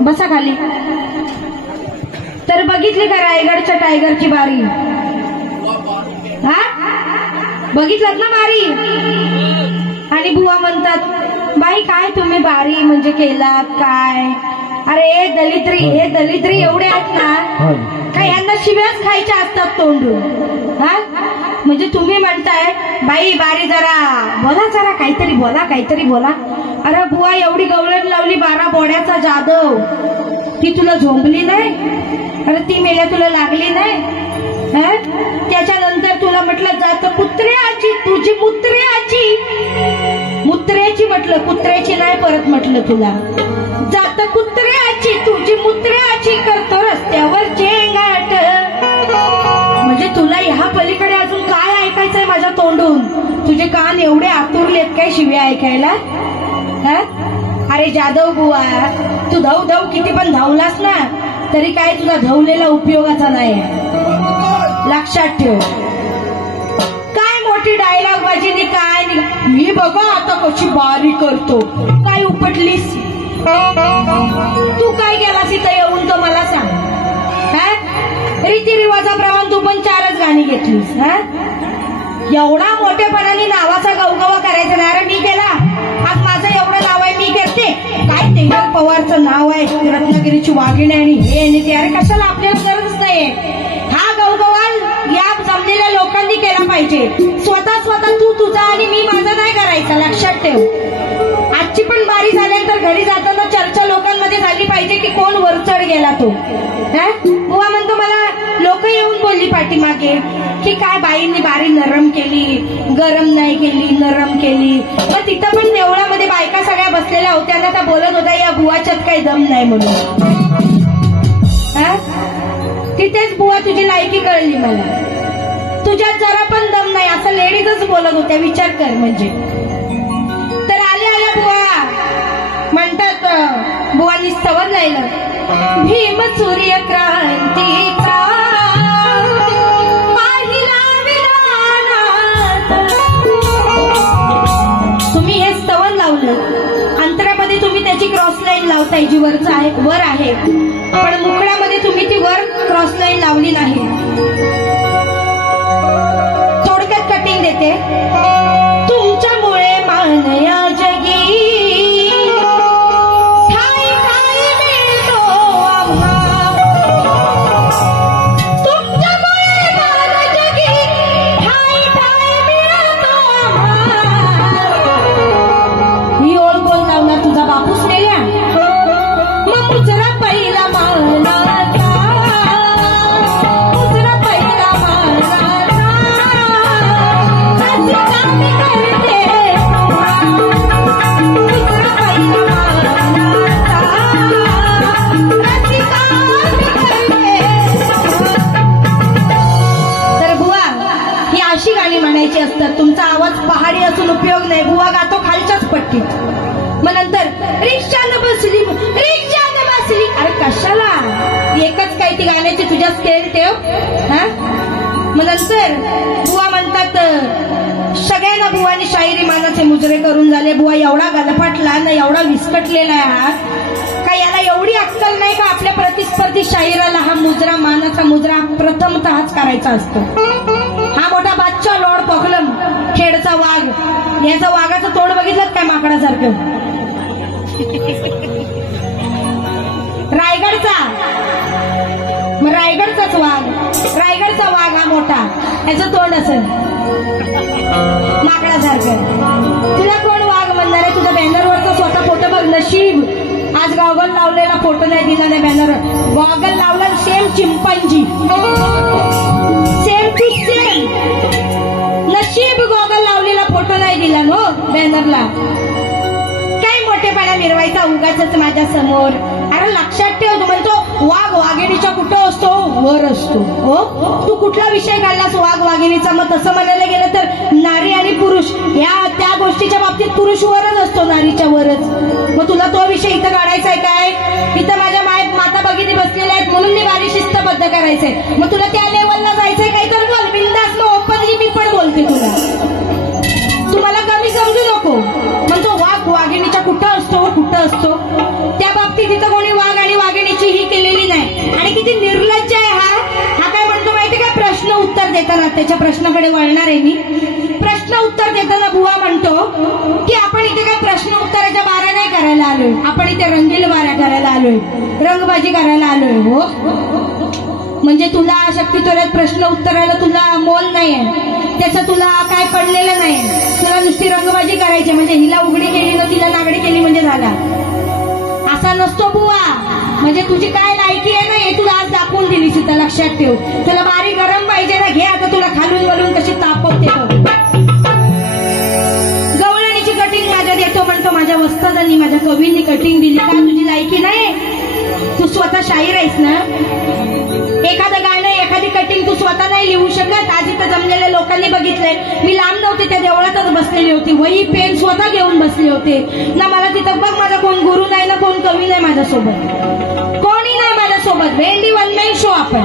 बसा खाली. तर बघितली का रायगडच्या टायगरची बारी? हा बघितलात ना बारी? आणि बुवा म्हणतात बाई काय तुम्ही बारी म्हणजे केलात काय? अरे दलिद्री एवढे आहेत ना काय यांना शिव्याच खायच्या असतात तोंडून. हा म्हणजे तुम्ही म्हणताय बाई बारी जरा काहीतरी बोला. अरे बुवा एवढी गवळण लावली 12 बोड्याचा जाधव, ती तुला झोंबली नाही? अरे ती मेल्या तुला लागली नाही? त्याच्यानंतर तुला म्हटलं जात कुत्र्याची तुझी मुत्र्याची म्हटलं, कुत्र्याची नाही परत म्हटलं तुला. जात कुत्र्याची तुझी मुत्र्याची करतो रस्त्यावर चेंगाट. म्हणजे तुला ह्या पलीकडे अजून काय ऐकायचंय माझ्या तोंडून? तुझे कान एवढे आतुरलेत काय शिव्या ऐकायला? अरे जाधव बुवा तू धाव किती पण धावलास ना तरी काय तुझा धावलेला उपयोगाचा नाही. लक्षात ठेव. काय मोठी डायलॉग बाजीनी काय मी बघा आता कशी बारी करतो. काय उपटलीस तू? काय गेलास इथं येऊन तर मला सांग. रीतिरिवाजाप्रमाणे तू पण 4च गाणी घेतलीस. एवढा मोठेपणाने नावाचा गवगवा करायचा ना. अरे मी केला आज माझं एवढं नाव आहे मी करते काय? तेंगल पवारचं नाव आहे, रत्नागिरीची वाघिणी आणि हे आणि ते. अरे कशाला आपल्याला गरज नाही. हा गवगवा या जमलेल्या लोकांनी केला पाहिजे. स्वतः तू तुझा आणि मी माझा नाही करायचा. लक्षात ठेव. आजची पण बारी झाल्यानंतर घरी जाताना चर्चा लोकांमध्ये झाली पाहिजे की कोण वरचढ गेला तो. बुवा म्हणतो मला लोक येऊन बोलली पाठीमागे की काय बाईंनी बारी नरम केली, गरम नाही केली, नरम केली. मग तिथं पण देवळामध्ये बायका सगळ्या बसलेल्या होत्या ना, त्या बोलत होत्या या बुवाच्यात काही दम नाही म्हणून. तिथेच बुवा तुझी लायकी कळली मला. तुझ्यात जरा पण दम नाही असं लेडीजच बोलत होत्या. विचार कर. म्हणजे तर आल्या बुवा म्हणतात बुवांनी स्तवन लायलं भीम सूर्य क्रांतीचा तुम्ही हे स्तवन लावलं. अंतरामध्ये तुम्ही त्याची क्रॉस लाईन लावताय जी वर आहे, पण मुखड्यामध्ये तुम्ही ती वर क्रॉस लाईन लावली नाही. थोडक्यात कटिंग देते. तुमच्यामुळे मानया जगी ठाई ठाई मिळतो आम्हा. तुमच्यामुळे मान जगी ठाई ठाई मिळतो आम्हा. ही ओळ कोण लावला? तुझा बापूस नेल्या. मग मुजरा पहिला मानाचा, मुजरा पहिला मानाचा. अशी गाणी म्हणायची असतात. तुमचा आवाज पहाडी असून उपयोग नाही, बुवा गातो खालच्याच पट्टीत. मग नंतर रिक्षानं बसली, रिक्षानं बसली. अरे कशाला, एकच काय ती गाण्याची तुझ्या स्केल ठेव. हा, मग नंतर बुवा म्हणतात सगळ्यांना बुवानी शायरी मानाचे मुजरे करून झाले. बुवा एवढा गलफाटला ना, एवढा विस्कटलेला आहे हा, का याला एवढी अक्कल नाही का आपल्या प्रतिस्पर्धी शाहिराला हा मुजरा, मानाचा मुजरा प्रथमतःच करायचा असतो. हा मोठा बादशाह लॉर्ड पॉकलम, खेडचा वाघ, याचं वाघाचं तोंड बघितलं काय माकडासारखं. रायगडचा, मग रायगडचाच वाघ, रायगडचा वाघ हा मोठा, याचं तोंड असेल माकडासारखं. तुला कोण वाघ म्हणणार आहे? तुझ्या बॅनरवरचा स्वतः फोटो बघ. नशीब आज गॉगल लावलेला फोटो नाही दिला नाही बॅनरवर. गॉगल लावला same chimpanzee, same to same. नशीब गॉगल लावलेला फोटो नाही दिला नो बॅनरला. काय मोठेपणा मिरवायचा उगाच माझ्या समोर. अरे लक्षात ठेव, तू म्हणतो वाघ वाघिणीच्या कुठं असतो? वर असतो. हो, तू कुठला विषय काढलास वाघ वाघिणीचा? मग तसं म्हणायला गेलं तर नारी आणि पुरुष या त्या गोष्टीच्या बाबतीत पुरुष वरच असतो, नारीच्या वरच. मग तुला तो विषय इथं काढायचा आहे काय? इथं माझ्या माता भगिनी बसलेल्या आहेत म्हणून मी वारी शिस्तबद्ध करायचंय. मग तुला त्या लेवलला जायचंय काय तर बोल बिंदास. मग ओपनली मी पण बोलते तुला, तुम्हाला कमी समजू नको. म्हणतो वाघ वाघिणीच्या कुठं असतो, कुठं असतो. त्या बाबतीत इथं कोणी वाघ आणि वाघिणीची ही केलेली नाही. आणि किती निर्लज्ज आहे हा. हा काय म्हणतो माहिती का? प्रश्न उत्तर देताना, त्याच्या प्रश्नाकडे वळणार आहे मी. प्रश्न उत्तर देताना बुवा म्हणतो की आपण इथे काय प्रश्न उत्तराच्या बाऱ्या नाही करायला आलोय, आपण इथे रंगील बाऱ्या करायला आलोय, रंगबाजी करायला आलोय. हो, म्हणजे तुला शक्ती तोऱ्यात प्रश्न उत्तराला तुला मोल नाहीये, त्याचं तुला काय पडलेलं नाही. तुला नुसती रंगबाजी करायची, म्हणजे हिला उघडी केली ना तिला नागडी केली म्हणजे झाला. असा नसतो बुवा. म्हणजे तुझी काय लायकी आहे ना हे तुला आज दाखवून दिली सुद्धा. लक्षात ठेव, तुला बारी गरम पाहिजे ना, घे आता तुला खालून वळून कशी तापवते बघ. गवळणीची कटिंग माझ्या देतो म्हणतो, माझ्या वस्तादांनी माझ्या कवींनी कटिंग दिली. का तुझी लायकी नाही? तू स्वतः शाहीर आहेस ना. एखादं गाणं एखादी कटिंग तू स्वतः नाही लिहू शकत. आज इथं जमलेल्या लोकांनी बघितलंय, मी लांब नव्हते, त्या देवळातच बसलेली होती, वही पेन स्वतः घेऊन बसले होते ना. मला तिथं बघ माझा कोण गुरु नाही ना, कोण कवी नाही माझ्यासोबत, कोणी नाही माझ्यासोबत. भेंडी वन मॅन शो. आपण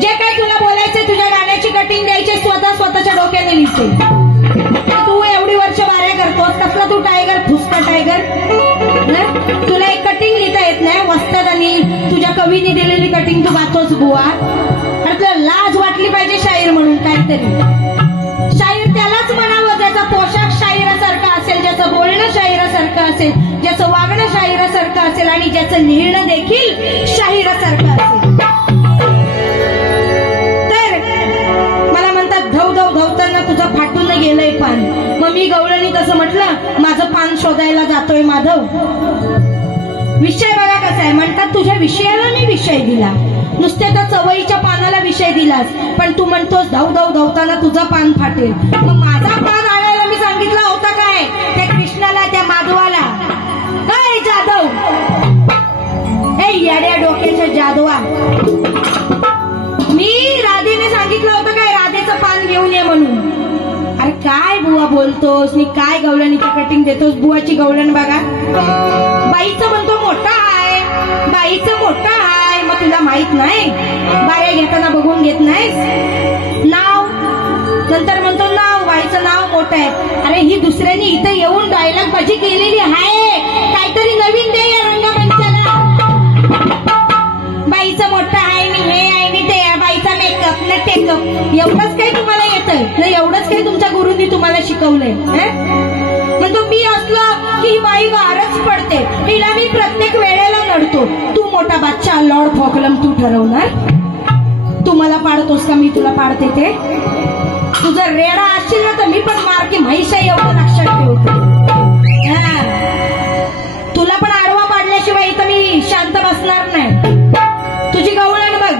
जे काय तुला बोलायचंय, तुझ्या गाण्याची कटिंग द्यायची स्वतःच्या डोक्याने लिहिते. तू एवढी वर्ष बाऱ्या करतोस, कसला तू टायगर, फुसका टायगर. तुला एक कटिंग लिहिता येत नाही. वस्तादांनी तुझ्या कवीने दिलेली कटिंग तू गातोस बुवा. अरे तुला लाज वाटली पाहिजे शाहीर म्हणून. काहीतरी शाहीर त्यालाच म्हणावं ज्याचा पोशाख शाहिरासारखा असेल, ज्याचं बोलणं शाहिरासारखं असेल, ज्याचं वागणं शाहिरासारखं असेल आणि ज्याचं लिहिणं देखील शाहिरासारखं असेल. तर मला म्हणतात धव धव धावताना तुझं फाटून गेलंय पान. मग मी गवळणी तसं म्हटलं, माझं पान शोधायला जातोय माधव. विषय बघा कसा आहे. म्हणतात तुझ्या विषयाला मी विषय दिला, नुसत्या त्या चवळीच्या पानाला विषय दिलास, पण तू म्हणतोस धाव धाव धावताना तुझं पान फाटेल. मग माझा पान आणायला मी सांगितला होता काय त्या कृष्णाला, त्या माधवाला? काय जाधव, हे येड्या डोक्याच्या जाधवा, मी राधेने सांगितलं होतं काय राधेचं पान घेऊन ये म्हणून. अरे काय बुवा बोलतोस, मी काय गवळणीची कटिंग देतोस. बुवाची गवळण बघा, बाईचं म्हणतो मोठा आहे, बाईचं मोठा आहे. मग तुला माहित नाही, बाया घेताना बघून घेत नाहीस. नाव नंतर म्हणतो नाव, बाईचं नाव मोठं आहे. अरे ही दुसऱ्यांनी इथं येऊन डायलॉग बाजी केलेली आहे, काहीतरी नवीन दे या रंगमंचाला. बाईचं मोठं आहे, मी हे आहे, मी ते आहे, बाईचा मेकअप न टेकअप. एवढंच काही तुम्हाला येतंय ना? एवढंच काही तुमच्या गुरुंनी तुम्हाला शिकवलंय? म्हणतो मी असलो की ही बाई वारच पडते, हिला मी प्रत्येक वेळेला नडतो. तू मोठा बादशाह लॉर्ड पॉकलम, तू ठरवणार. तू मला पाडतोस का मी तुला पाडते ते? तू जर रेडा असशील ना तर मी पण मार की म्हैस आहे, एवढं लक्षात ठेवतो. तुला पण आडवा पाडल्याशिवाय इथं मी शांत बसणार नाही. तुझी गवळण बघ.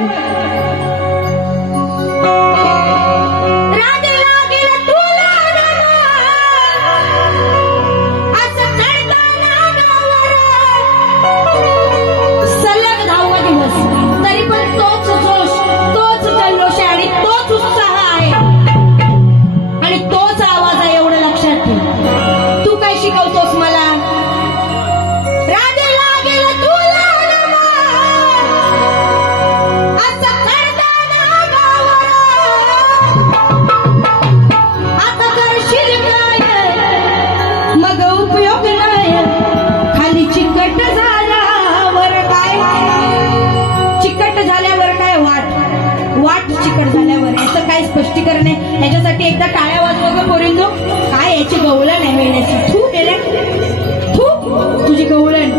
सलग 10वा दिवस तरी पण तोच जोश, तोच जल्लोष आणि तोच उत्साह आहे. करणे ह्याच्यासाठी एकदा टाळ्या वाजवा पोरींनो. काय याची गवळण आहे वेळेची. तू गेले तू तुझी गवळण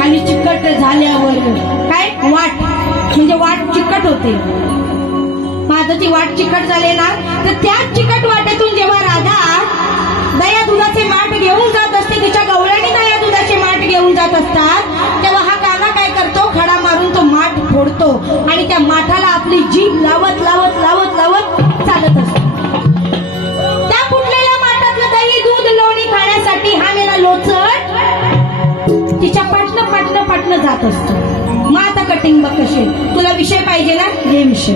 खाली चिकट झाल्यावर काय वाट म्हणजे वाट चिकट होते. माझं ती वाट चिकट झाले ना तर त्याच चिकट वाटेतून जेव्हा राधा दया दुधाचे माठ घेऊन जात असते तिच्या गवळणी दया दुधाचे माठ घेऊन जात असतात तेव्हा हा काना काय करतो खडा मारून तो माठ फोडतो आणि त्या माठाला आपली जीभ लावत लावत लावत लावत चालत असतो. त्या फुटलेल्या माठातलं दही दूध लोणी खाण्यासाठी हा मेला लोचट तिच्या पाटणं जात असतो. मग आता कटिंग बघ कशी. तुला विषय पाहिजे ना हे विषय.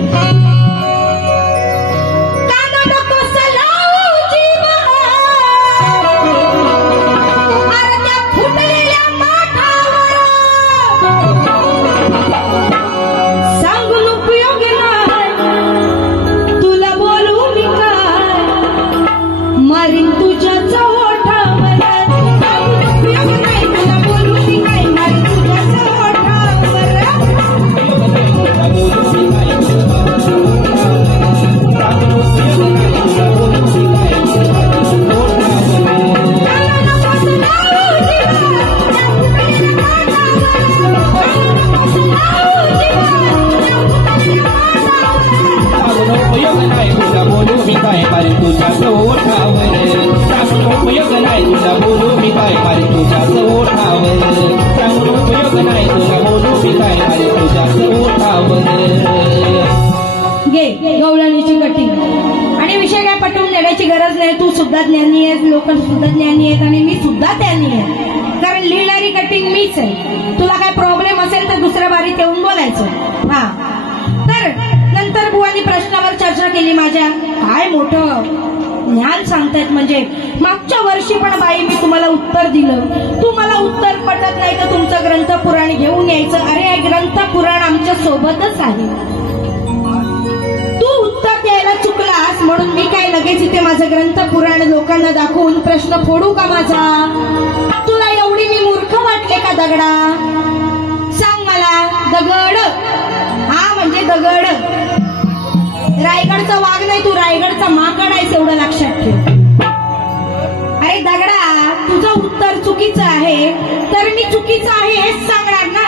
गवळणीची कटिंग आणि विषय काय पटवून देण्याची गरज नाही. तू सुद्धा ज्ञानी आहेस, लोक सुद्धा ज्ञानी आहेत आणि मी सुद्धा ज्ञानी आहे कारण लिहिणारी कटिंग मीच आहे. तुला काय प्रॉब्लेम असेल तर दुसऱ्या बारीत येऊन बोलायचं. हा तर नंतर बुवांनी प्रश्नावर चर्चा केली. माझ्या काय मोठं ज्ञान सांगतायत म्हणजे मागच्या वर्षी पण बाई मी तुम्हाला उत्तर दिलं. तुम्हाला उत्तर पटत नाही तर तुमचं ग्रंथ पुराण घेऊन यायचं. अरे हे ग्रंथ पुराण आमच्या सोबतच आहे. तू उत्तर द्यायला चुकलास म्हणून मी काय लगेच इथे माझं ग्रंथ पुराण लोकांना दाखवून प्रश्न फोडू का माझा. तुला एवढी मी मूर्ख वाटले का दगडा. सांग मला. दगड हा म्हणजे दगड. रायगडचा वाघ नाही तू रायगडचा माकड आहेस एवढं लक्षात ठेव. अरे दगडा तुझं उत्तर चुकीचं आहे तर मी चुकीचं आहे हेच सांगणार ना.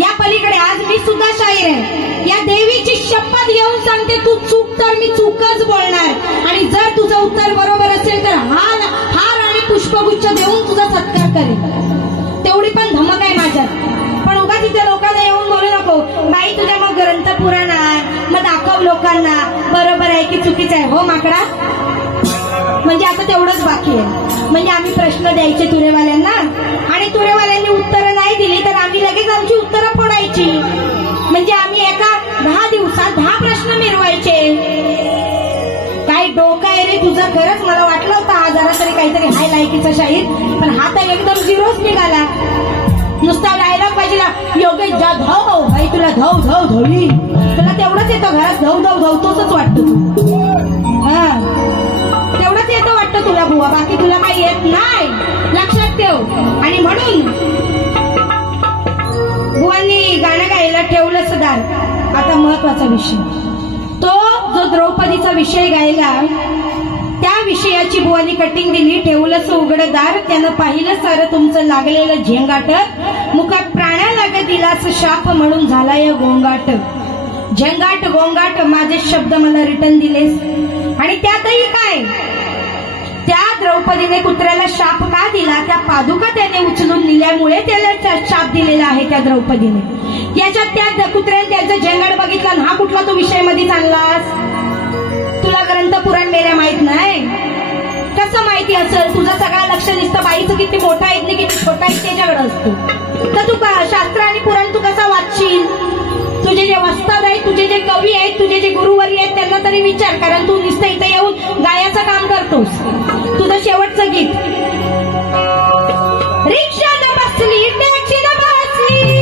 या पलीकडे आज मी सुद्धा शाहीर आहे. या देवीची शपथ घेऊन सांगते तू चूक तर मी चूकच बोलणार आणि जर तुझं उत्तर बरोबर असेल तर हार आणि पुष्पगुच्छ देऊन तुझा सत्कार करेल. तेवढी पण धमक आहे माझ्यात. पण उगाच तिथे लोकांना येऊन बोलू नको बाई तुझ्या मग ग्रंथ पुराण आहे मग दाखव लोकांना बरोबर आहे की चुकीचं आहे. हो माकडा. म्हणजे आता तेवढंच बाकी आहे. म्हणजे आम्ही प्रश्न द्यायचे तुरेवाल्यांना आणि तुरेवाल्यांनी उत्तरं नाही दिली तर आम्ही लगेच आमची उत्तरं फोडायची. म्हणजे आम्ही एका 10 दिवसात 10 प्रश्न मिरवायचे. काय डोका आहे रे तुझं. खरंच मला वाटलं होतं हा जरा तरी काहीतरी हाय लायकीचा शाहीर पण हा तर एकदम झिरोच निघाला. नुसता डायलॉग पाहिजे योगेश जा धाव भाई तुला धाव धाव धावी. तुला तेवढंच येतं घरात धाव धाव धावतोच वाटतं तू. हा तेवढंच येतं वाटतं तुला बुवा. बाकी तुला काही येत नाही लक्षात ठेव. आणि म्हणून बुवांनी गाणं गायला ठेवलं सदार. आता महत्वाचा विषय तो जो द्रौपदीचा विषय गायला त्या विषयाची बुवांनी कटिंग दिली. ठेवलंच उघडदार त्यानं पाहिलं सारं तुमचं लागलेलं झेंगाट. मुखात प्राण्या लाग दिलास शाप म्हणून झालाय गोंगाट. झेंगाट गोंगाट माझे शब्द मला रिटर्न दिलेस. आणि त्यातही काय त्या द्रौपदीने कुत्र्याला शाप का दिला. त्या पादुका त्याने उचलून दिल्यामुळे त्याला शाप दिलेला आहे त्या द्रौपदीने. याच्यात त्या कुत्र्याने त्याचं झेंगाट बघितला हा कुठला तो विषय मध्ये आणलास. तुला ग्रंथ पुराण मेल्या माहित नाही. कसं माहिती असेल. तुझं सगळं लक्ष दिसतं बाईचं किती मोठा आहे किती छोटा आहे त्याच्याकडे असतो. तर तू शास्त्र आणि पुराण तू कसा वाचशील. तुझे जे वस्ताद आहेत तुझे जे कवी आहेत तुझे जे गुरुवारी आहेत त्यांना तरी विचार. कारण तू नुसतं इथं येऊन गायाचं काम करतोस. तुझं शेवटचं गीत रिक्षा न बसली टॅक्सी न बसली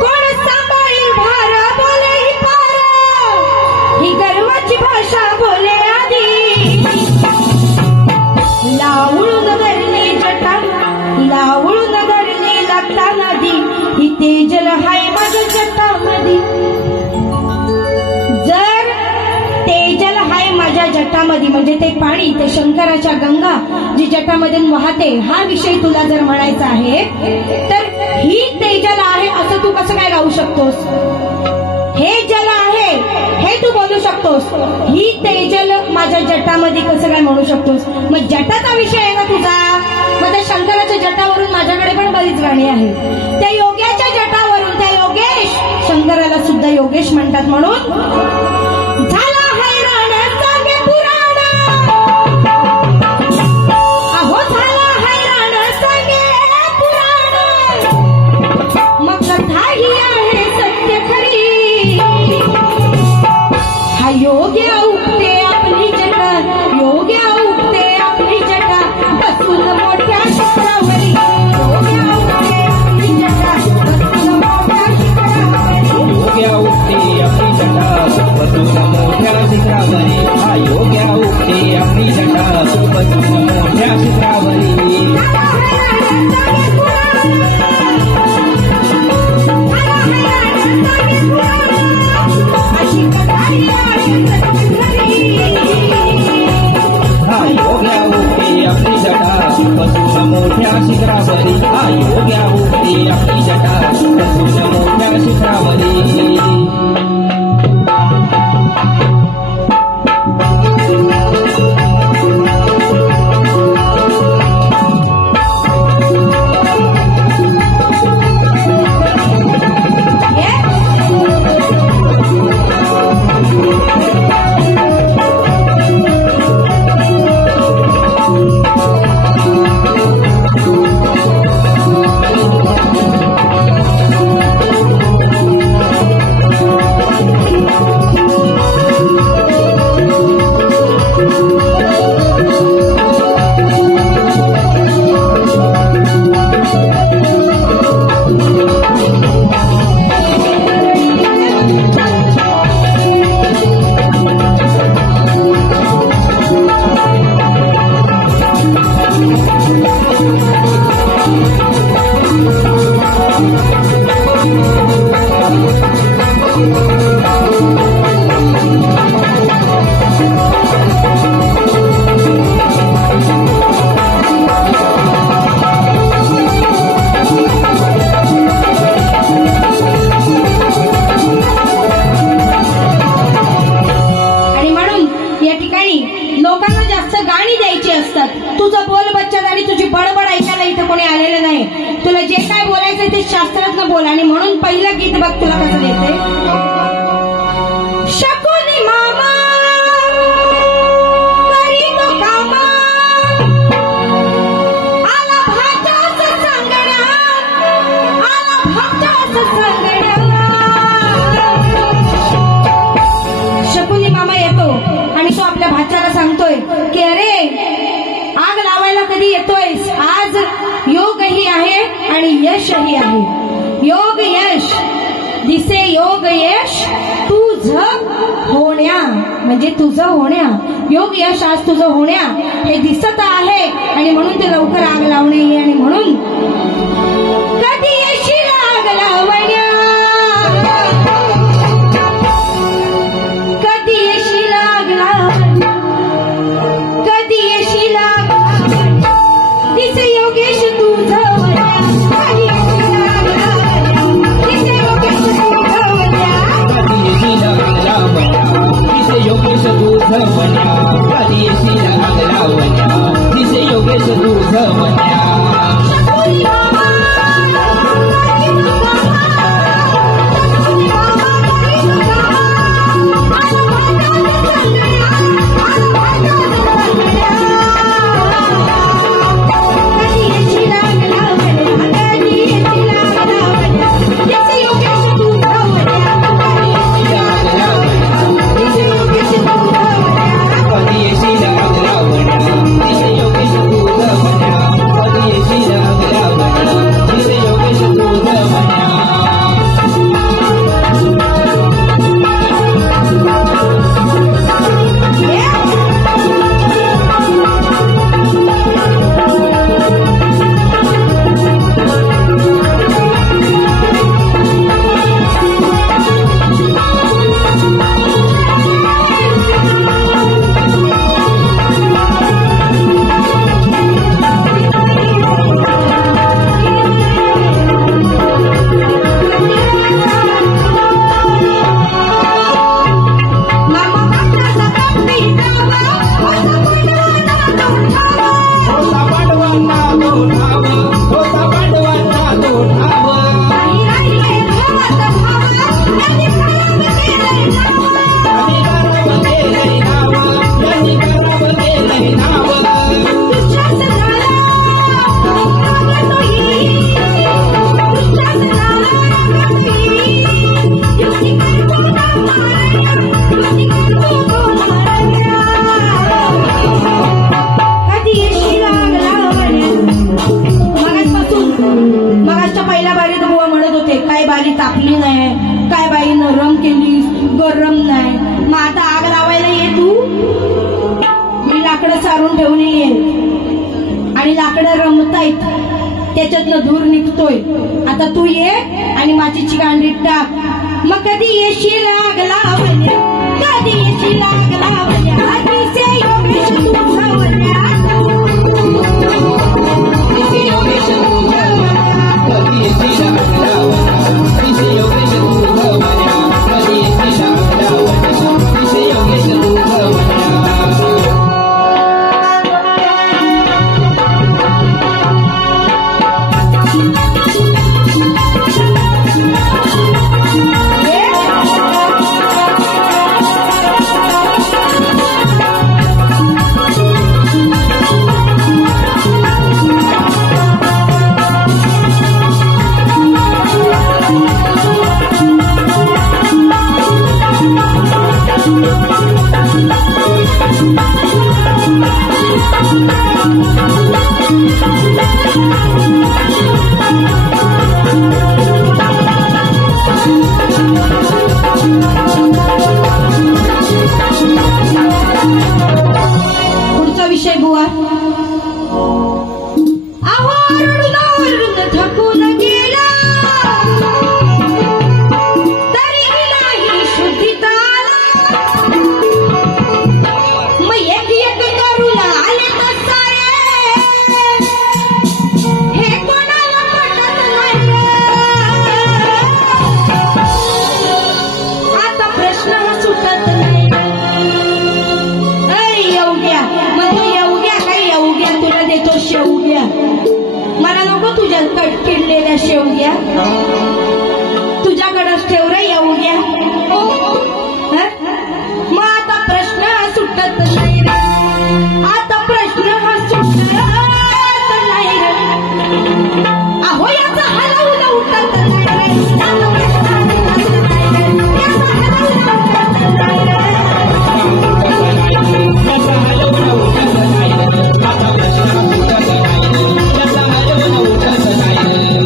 कोण सांभाळी भार बोले ही पार ही गर्वाची भाषा बोले आधी. लावळून धरली जटा लावळून धरली लागता नदी ही तेजल हाय माझ्या जटामध्ये. जर तेजल हाय माझ्या जटामध्ये, म्हणजे ते पाणी, ते शंकराच्या गंगा जी जटामधून वाहते, हा विषय तुला जर म्हणायचा आहे तर ही तेजल आहे असं तू कसं काय गाऊ शकतोस? हे जल आहे हे तू बोलू शकतोस, ही तेजल माझ्या जटामध्ये कसं काय म्हणू शकतोस? मग जटाचा विषय आहे ना तुझा, मग त्या शंकराच्या जटावरून माझ्याकडे पण बरीच गाणी आहेत. त्या योग्याच्या जटावरून, त्या योगेश, शंकराला सुद्धा योगेश म्हणतात. म्हणून झाला हैराण सांगे पुराण, अहो झाला हैराण सांगे पुराण, मग कथा ही आहे सत्य खरी. हा योग्य उपते आपली जटा, योग्य उपते आपली जटा, बसून मोठ्या शिखरावरी, योग्य उपते आपली जटा, बसून मोठ्या शिखरावरी, योग्य उपते आपली जटा, बसून मोठ्या शिखरावरी. हा योग्य उपते आपली जटा, बसून मोठ्या शिखरावरी. हा योग्य उपते आपली जटा, बसून मोठ्या शिखरावरी. हा योग्य उपते आपली जटा, बसून मोठ्या शिखरावरी. शास्त्रातनं बोल. आणि म्हणून पहिलं गीत बघ तुला कसं देते. शकुनी मामा करी तो कामा, आला भाच्याच सांगण्या, आला भाच्याच सांगण्या. शकुनी मामा येतो आणि तो आपल्या भाच्याला सांगतोय की अरे आग लावायला कधी येतोयस, आज योगही आहे आणि यशही आहे. योग यश दिसे, योग यश तुझं होण्या, म्हणजे तुझं होण्या, योग यश आज तुझं होण्या हे दिसत आहे. आणि म्हणून ते लवकर आग लावणे. आणि म्हणून कधी येशील आग लावण्या, कधी येशील आग लावण्या, कधी येशील आग लावण्या, दिसे योगेश तुझं होण्या, कधी येशील आग लावण्या, दिसे योगेश तुझं होण्या, कधी येशील आग लावण्या, दिसे योगेश तुझं होण्या, कधी येशील आग लावण्या, दिसे योगेश तुझं होण्या. करून ठेवलेली आहे आणि लाकडं रमतायत, त्याच्यातनं धूर निघतोय. आता तू ये आणि मातीची गांडीत टाक. मग कधी येशी लागला वल्या, कधी येशी लागला वल्या, दिसे योगेश तुझा वल्या, दिसे योगेश तुझा वल्या, कधी येशी लागला वल्या, दिसे योगेश तुझा वल्या, कधी येशी लागला वल्या, दिसे योगेश तुझा वल्या. पुढचा विषय बुवा. अहो ओरडून थकून गेला, तरी नाही शुद्धीत आला. मग एक एक करून आले तर सारे, हे कोणाला पटत नाही. आता प्रश्न हा सुटत नाही. येऊग्या म्हणजे येऊग्या काय येऊग्या, तुला देतो शेवग्या. मला नको तुझ्या किडलेल्या शेवग्या, तुझ्याकडंच ठेव रे येऊग्या. मग आता प्रश्न हा सुटत नाही रे, आता प्रश्न हा सुटत नाही रे. अहो याचा हलवून उठत नाही रे, याचा प्रश्न सुटत नाही रे, याचा हलवून उठत नाही रे.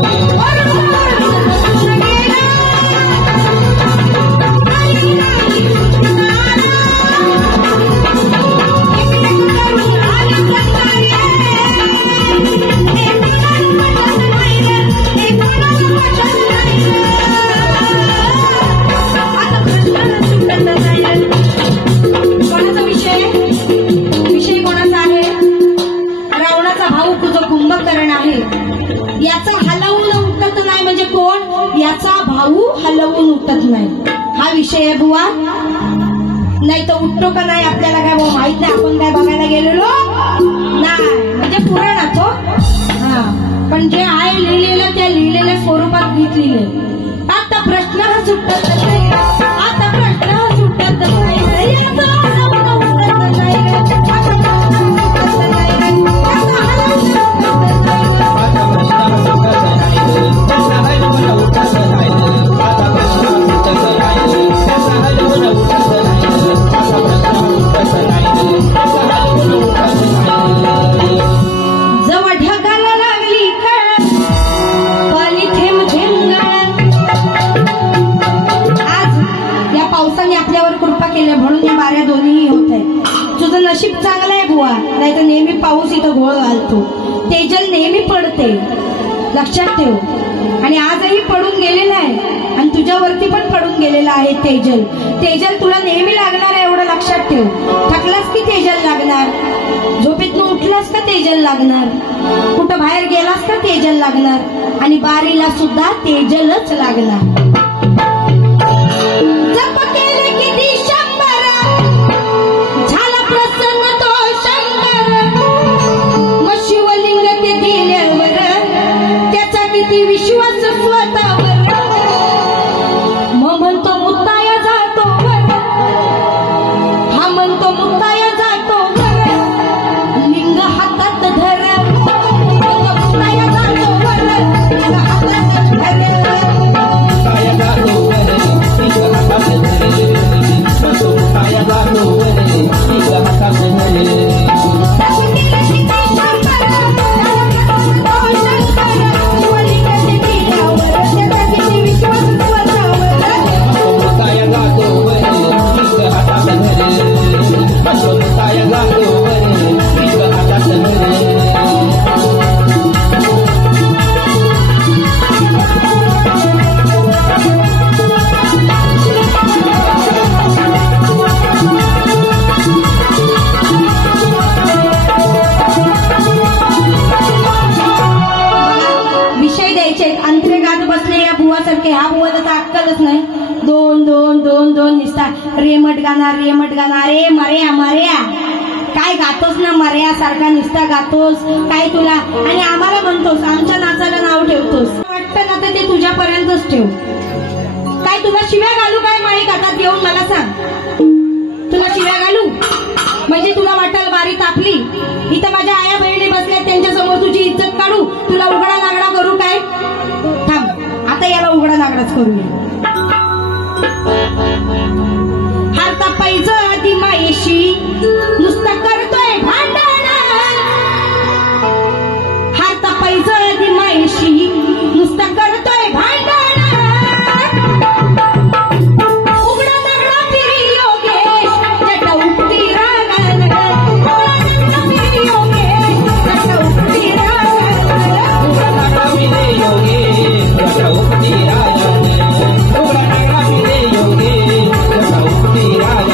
याचा हलवून उठत नाही म्हणजे कोण? याचा भाऊ हलवून उठत नाही, हा विषय आहे बुवा. नाही तर उठतो का नाही आपल्याला काय माहित नाही, आपण काय बघायला गेलेलो नाही, म्हणजे पुराणात हो. हा, पण जे आहे लिहिलेलं त्या लिहिलेल्या स्वरूपात घेतलेले. आता प्रश्न हा सुटत नाही, आता प्रश्न हा सुटत नाही, याचा हलवून उठत नाही, जवळ ढगाला लागली कळ, पाणी थेंब थेंब आज या पावसाने आपल्यावर कृपा केल्या म्हणून या बाऱ्या दोन्हीही होत आहे. तुझं नशीब चांगलं आहे बुवा, नाही तर नेहमी पाऊस इथं घोळ घालतो. तेजल नेहमी पडते, लक्षात ठेव. आणि आजही पडून गेलेला आहे आणि तुझ्यावरती पण पडून गेलेला आहे तेजल. तेजल तुला नेहमी लागणार आहे एवढं लक्षात ठेव. थकलास की तेजल लागणार, झोपेतून उठलास का तेजल लागणार, कुठं बाहेर गेलास का तेजल लागणार, आणि बारीला सुद्धा तेजलच लागणार. जप केले किती शंभर, झाला प्रसन्न तो शंकर. मग शिवलिंग ते दिल्यावर त्याचा किती विश्वास स्वतःवर. मग म्हणतो मुक्ताया जातो वर, हा म्हणतो मुक्ताया जातो वर. लिंग हातात धर, मुक्ताया जातो वर, लिंग हातात धर. फार रेमट गाणं. अरे मर्या मर्या काय गातोस ना, मर्यासारखा नुसता गातोस काय तुला, आणि आम्हाला म्हणतोस, आमच्या नाचाला नाव ठेवतोस. वाटतं ना तर ते तुझ्यापर्यंतच ठेव. काय तुला शिव्या घालू काय माईक हातात घेऊन मला सांग? तुला शिव्या घालू म्हणजे तुला वाटेल बारी तापली. इथं माझ्या आया बहिणी बसल्या, त्यांच्या समोर तुझी इज्जत काढू, तुला उघडा नागडा करू काय? थांब, आता याला उघडा नागडाच करूया. हाता पाहिजे ती माईशी नुसतं करतोय भांडण, हाता पाहिजे ती माईशी नुसतं करतोय भांडण. उघडा नागडा फिरी योगेश जटा उपटी रागण, फिरी योगेश जटा उपटी रागण, उघडा नागडा फिरे योगेश जटा उपटी रागण, उघडा नागडा फिरे योगेश जटा उपटी रागण.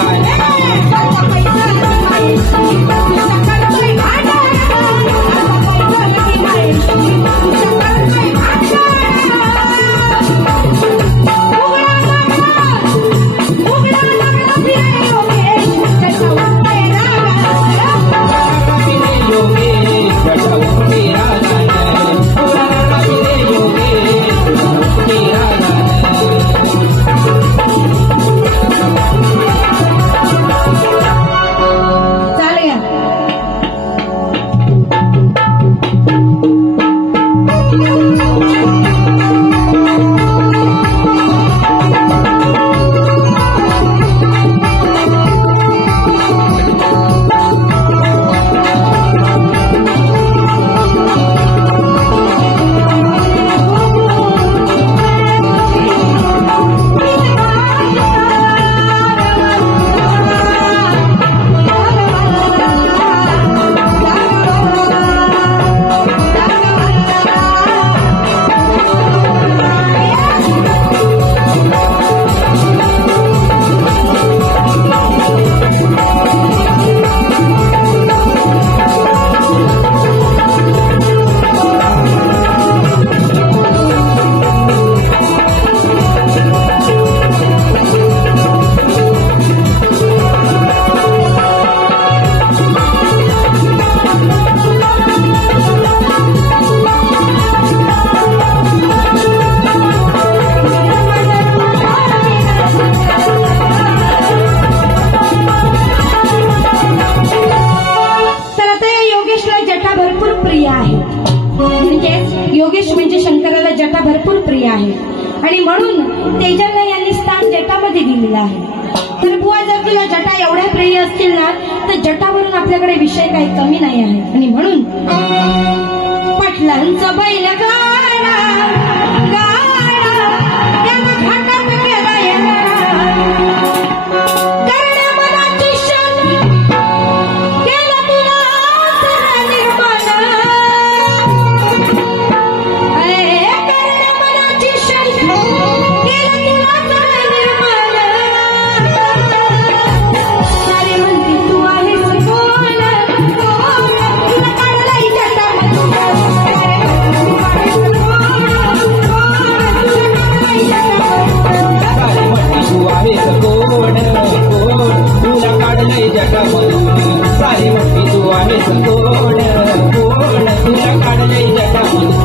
आणि म्हणून तेजलने यांनी स्थान जटामध्ये दिलेलं आहे. तर बुवा जर तुला जटा एवढ्या प्रिय असतील ना तर जटावरून आपल्याकडे विषय काही कमी नाही आहे. आणि म्हणून पाटलांचा बैल गाडा गाडा त्याला घाटात केला करण्या मनाची शांती केला तुला निर्माण करण्या मनाची शांती केला तुला निर्माण सारे म्हणते तू आहेस कोण कोण तुला काढलाय जटामधून तुला काढले जटामधून सारी म्हटली तू आहेस कोण कोण तुला काढले जटामधून.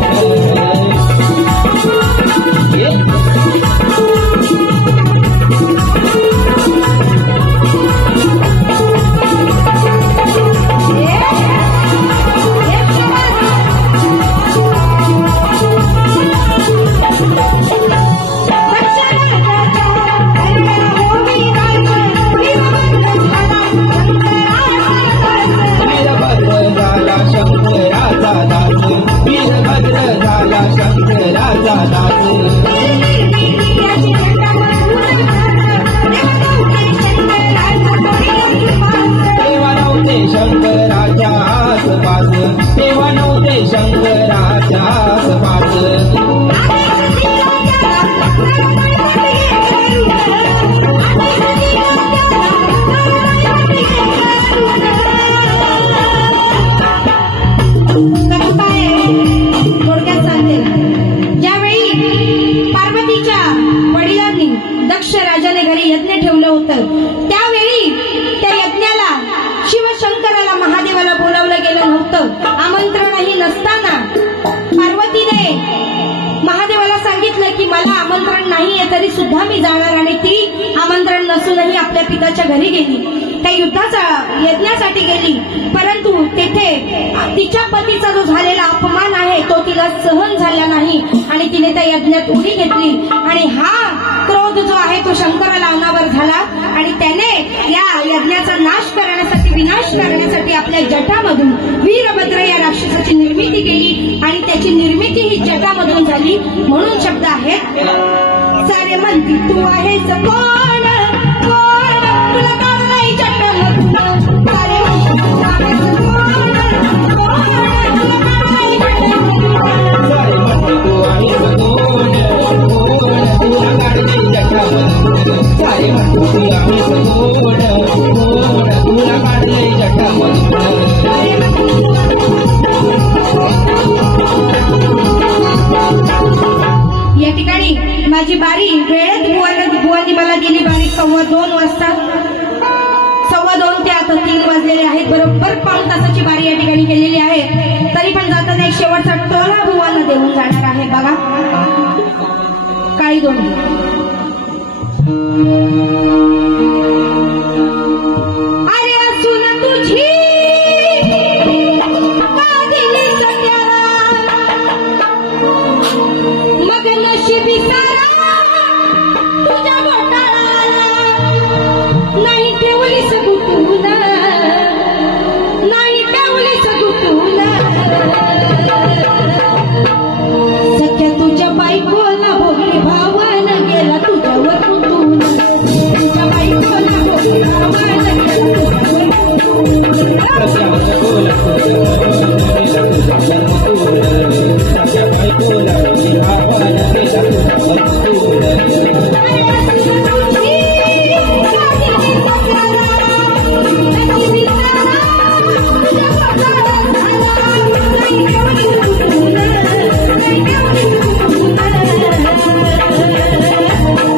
सुद्धा मी जाणार आणि ती आमंत्रण नसूनही आपल्या पिताच्या घरी गेली, त्या युद्धाचा यज्ञासाठी गेली. परंतु तिथे तिच्या पतीचा जो झालेला अपमान आहे तो तिला सहन झाला नाही आणि तिने त्या यज्ञात उडी घेतली आणि हा क्रोध जो आहे तो शंकराला अनावर झाला आणि त्याने या यज्ञाचा नाश करण्यासाठी, विनाश करण्यासाठी आपल्या जटामधून वीरभद्र या राक्षसाची निर्मिती केली आणि त्याची निर्मिती ही जटामधून झाली. म्हणून शब्द आहेत, सारे म्हणती तू आहेस कोण कोण, तुला काढलंय जटामधून. सारे म्हणती तू आहेस कोण कोण, तुला काढलंय जटामधून. सारे म्हणते तू आहेस कोण कोण, तुला काढलंय जटामधून. सारे म्हणते तू आहेस कोण कोण, तुला काढलंय जटामधून. या ठिकाणी माझी बारी वेळेत बुवानी मला गेली बारी 2:15 वाजता. 2:15 ते आता 3 वाजलेले आहेत. बरोबर 1 तासाची बारी या ठिकाणी केलेली आहे. तरी पण जाताना एक शेवटचा टोला बुवांना देऊन जाणार आहे. बघा, काळी दोंडी. अरे असून तुझी का दिली सत्याला, मग नशिबी सारा तुझ्या घोटाळा. नाही ठेवलीस गुटून, नाही ठेवलीस गुटून. सख्या तुझ्या बायकोला भोगली भावान गेला तुझ्यावर कुटून. तुझ्या बायकोला भोगली भावान गेला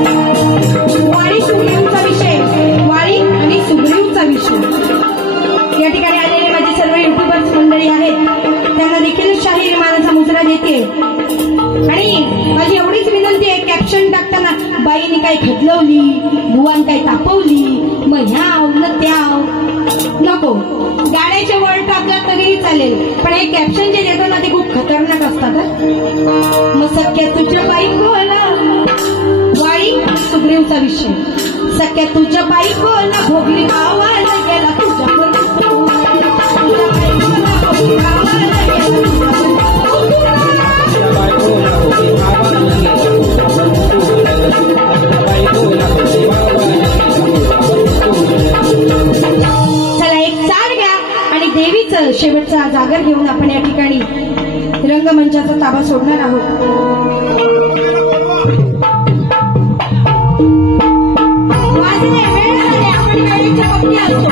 वाळी सुग्रीवचा विषय, वाळी आणि सुग्रीवचा विषय. या ठिकाणी आलेले माझे सर्व युट्यूबर्स मंडळी आहेत, त्यांना देखील शाही विमानाचा मुजरा देते. आणि माझी एवढीच विनंती आहे, कॅप्शन टाकताना बाईने काय खदलवली, बुवान काय तापवली, मग ह्याव न त्याव नको. गाण्याचे वर्ड टाकला तरीही चालेल, पण हे कॅप्शन जे देतो ना ते खूप खतरनाक असतात. मग सख्या तुझ्या बायकोला, वाळी सुग्रीवचा विषय. सख्या तुझ्या बायकोला भोगली भावाला गेला तुझ्यावर कुटून. तुझ्या बायकोला भोगली भावाला गेला चला एक चाल घ्या आणि देवीचं शेवटचा जागर घेऊन आपण या ठिकाणी रंगमंचाचा ताबा सोडणार आहोत. वाजले वेळ झाले, आपण वेळेच्या पत्नी असतो.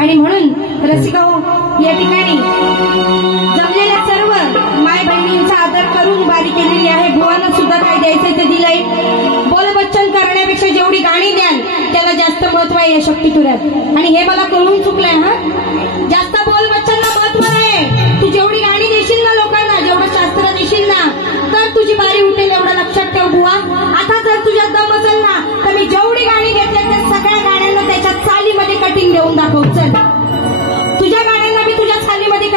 आणि म्हणून रसिकाओ, या ठिकाणी जमलेल्या सर्व माय बहिणींचा आदर करून बारी केलेली आहे. बुवांना सुद्धा काय द्यायचंय ते दिलंय. बोलबच्चन करण्यापेक्षा जेवढी गाणी द्याल त्याला जास्त महत्व आहे या शक्तितुऱ्यात. आणि हे मला कळून चुकलंय. हा, जास्त बोलबच्चनला महत्व आहे. तू जेवढी गाणी देशील ना लोकांना, जेवढं शास्त्र देशील ना, तर तुझी बारी उठेल. एवढं लक्षात ठेव बुवा. आता जर तुझ्यात दम असेल ना, तर मी जेवढी गाणी घेतली त्या सगळ्या गाण्यांना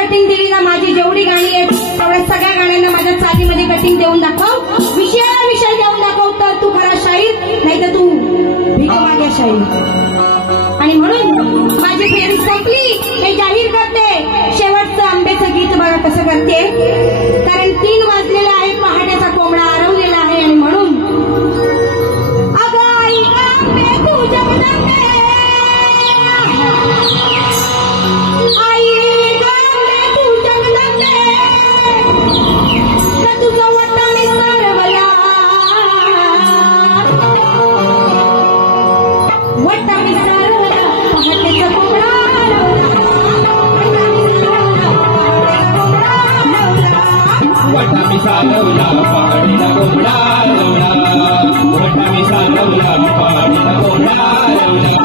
कटिंग दिली ना, माझी जेवढी गाणी आहेत तेवढ्या सगळ्या गाण्यांना माझ्या चालीमध्ये कटिंग देऊन दाखव. विषयाला विषय देऊन दाखव, तर तू खरा शाहीर, नाही तर तू भीक माग्या शाहीर. आणि म्हणून माझी फेरी संपली हे जाहीर करते. शेवटचं आंब्याचं गीत बघा कसं करते, कारण 3 वाजलेले आहे, पहाटेचा कोंबडा आरवलेला आहे. आणि म्हणून अगं आई आंबे तू जगदंबे, आई आंबे तू जगदंबे, का तुझं वटाने सारवला, वटाने सारवला पहाटेचा कोंबडा वटा मी सारवला पहाडीला कोंबडा रवला, वटा मी सारवला पहाडीला कोंबडा रवला.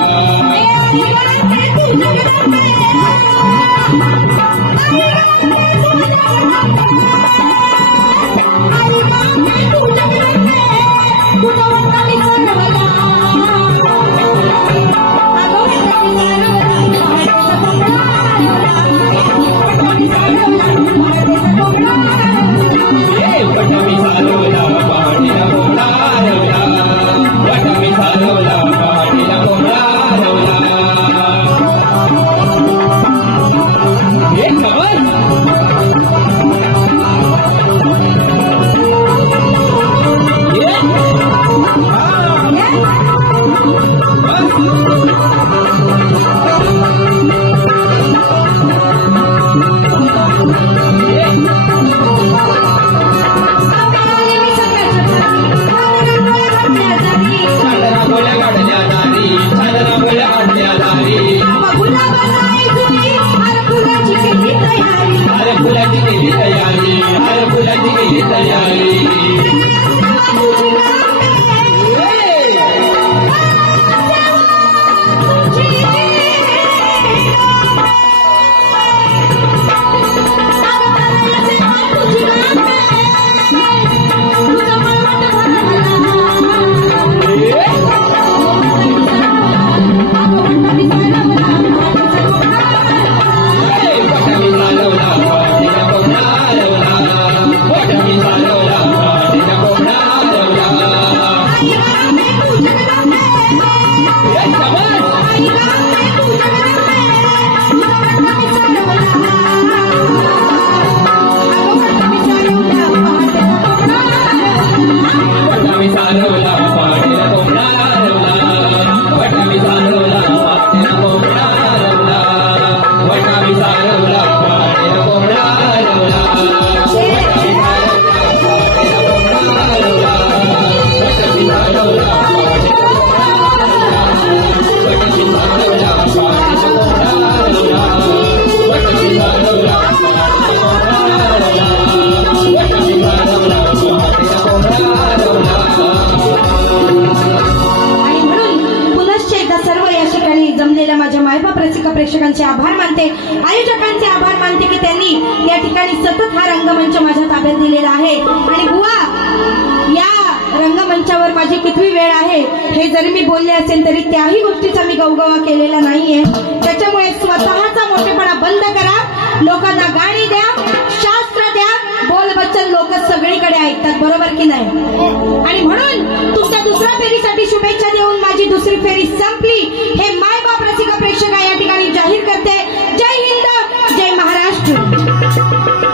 प्रेक्षकांचे आभार मानते, आयोजकांचे आभार मानते की त्यांनी या ठिकाणी सतत हा रंगमंच माझ्या ताब्यात दिलेला आहे. आणि बुवा, या रंगमंचावर माझी कितवी वेळ आहे हे जरी मी बोलले असेल तरी त्याही गोष्टीचा मी गवगवा केलेला नाहीये. त्याच्यामुळे स्वतःचा मोठेपणा बंद करा, लोकांना गाणी द्या, शास्त्र द्या, बोल बच्चन लोक सगळीकडे ऐकतात, बरोबर की नाही. आणि म्हणून तुमच्या दुसऱ्या फेरीसाठी शुभेच्छा देऊन माझी दुसरी फेरी संपली हे माय बाप रसिक प्रेक्षक या ठिकाणी जाहीर करते. जय हिंद, जय महाराष्ट्र.